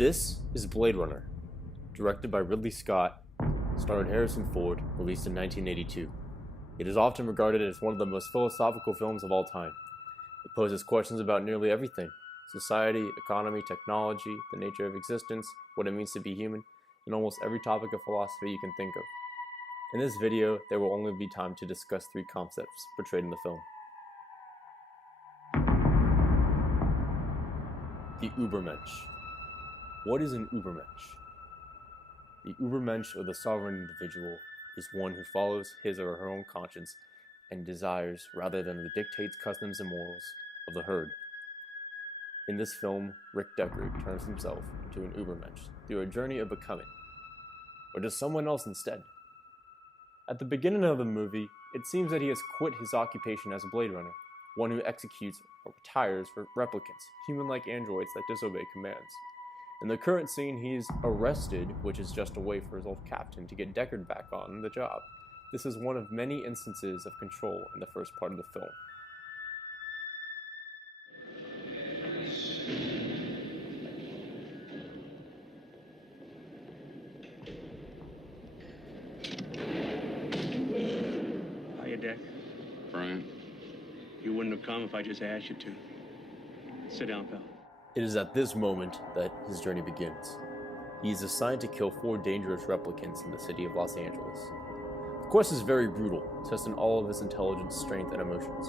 This is Blade Runner, directed by Ridley Scott, starring Harrison Ford, released in 1982. It is often regarded as one of the most philosophical films of all time. It poses questions about nearly everything: society, economy, technology, the nature of existence, what it means to be human, and almost every topic of philosophy you can think of. In this video, there will only be time to discuss three concepts portrayed in the film. The Übermensch. What is an Übermensch? The Übermensch, or the sovereign individual, is one who follows his or her own conscience and desires rather than the dictates, customs, and morals of the herd. In this film, Rick Deckard turns himself into an Übermensch through a journey of becoming, or does someone else instead? At the beginning of the movie, it seems that he has quit his occupation as a Blade Runner, one who executes or retires for replicants, human-like androids that disobey commands. In the current scene, he is arrested, which is just a way for his old captain to get Deckard back on the job. This is one of many instances of control in the first part of the film. Hiya, Deck. Brian? You wouldn't have come if I just asked you to. Sit down, pal. It is at this moment that his journey begins. He is assigned to kill 4 dangerous replicants in the city of Los Angeles. The quest is very brutal, testing all of his intelligence, strength, and emotions.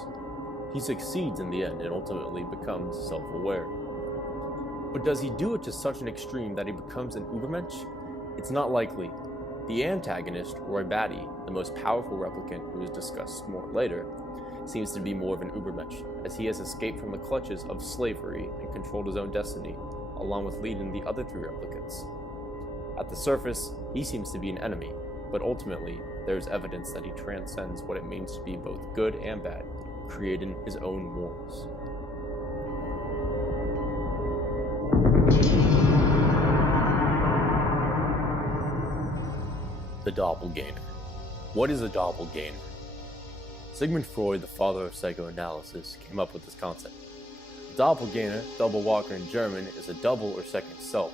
He succeeds in the end and ultimately becomes self-aware. But does he do it to such an extreme that he becomes an Übermensch? It's not likely. The antagonist, Roy Batty, the most powerful replicant who is discussed more later, seems to be more of an Übermensch, as he has escaped from the clutches of slavery and controlled his own destiny, along with leading the other 3 replicants. At the surface, he seems to be an enemy, but ultimately, there is evidence that he transcends what it means to be both good and bad, creating his own morals. The Doppelganger. What is a doppelganger? Sigmund Freud, the father of psychoanalysis, came up with this concept. Doppelganger, double walker in German, is a double or second self.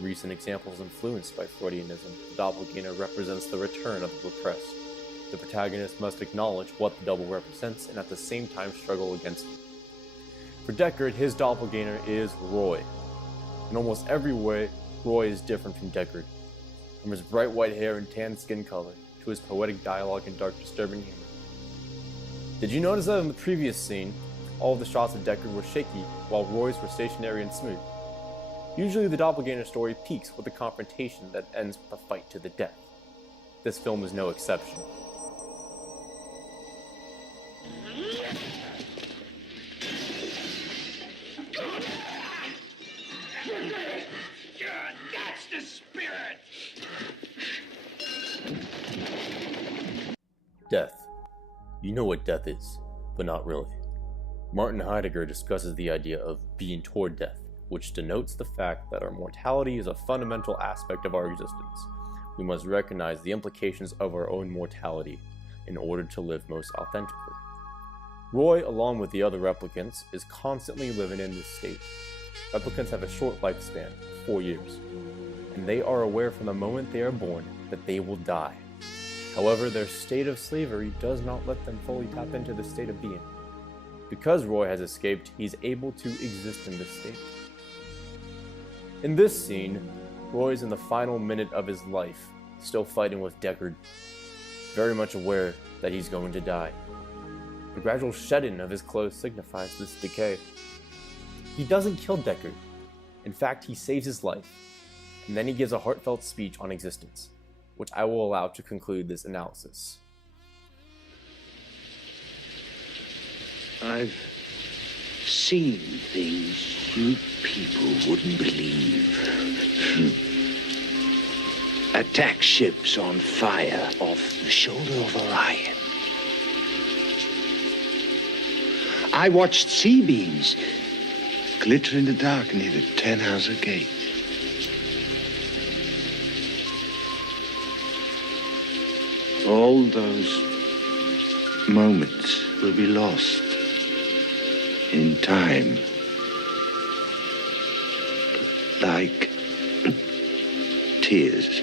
Recent examples influenced by Freudianism, the doppelganger represents the return of the repressed. The protagonist must acknowledge what the double represents and at the same time struggle against it. For Deckard, his doppelganger is Roy. In almost every way, Roy is different from Deckard. From his bright white hair and tan skin color, to his poetic dialogue and dark, disturbing humor. Did you notice that in the previous scene, all of the shots of Deckard were shaky, while Roy's were stationary and smooth? Usually the doppelganger story peaks with a confrontation that ends with a fight to the death. This film is no exception. That's the spirit! Death. You know what death is, but not really. Martin Heidegger discusses the idea of being toward death, which denotes the fact that our mortality is a fundamental aspect of our existence. We must recognize the implications of our own mortality in order to live most authentically. Roy, along with the other replicants, is constantly living in this state. Replicants have a short lifespan, 4 years, and they are aware from the moment they are born that they will die. However, their state of slavery does not let them fully tap into the state of being. Because Roy has escaped, he's able to exist in this state. In this scene, Roy is in the final minute of his life, still fighting with Deckard, very much aware that he's going to die. The gradual shedding of his clothes signifies this decay. He doesn't kill Deckard. In fact, he saves his life, and then he gives a heartfelt speech on existence, which I will allow to conclude this analysis. I've seen things you people wouldn't believe. Attack ships on fire off the shoulder of Orion. I watched sea beams glitter in the dark near the Tannhauser Gate. All those moments will be lost in time. Like tears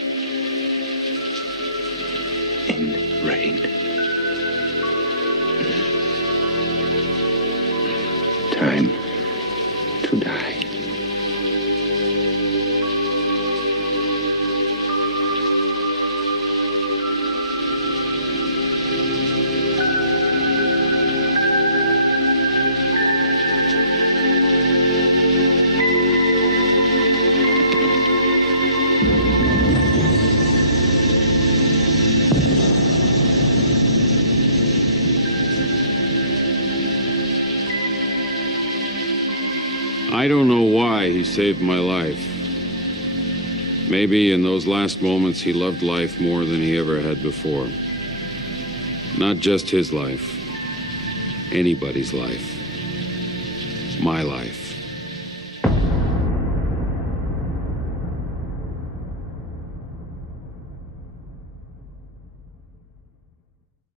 in rain. Time to die. I don't know why he saved my life. Maybe in those last moments he loved life more than he ever had before. Not just his life, anybody's life. My life.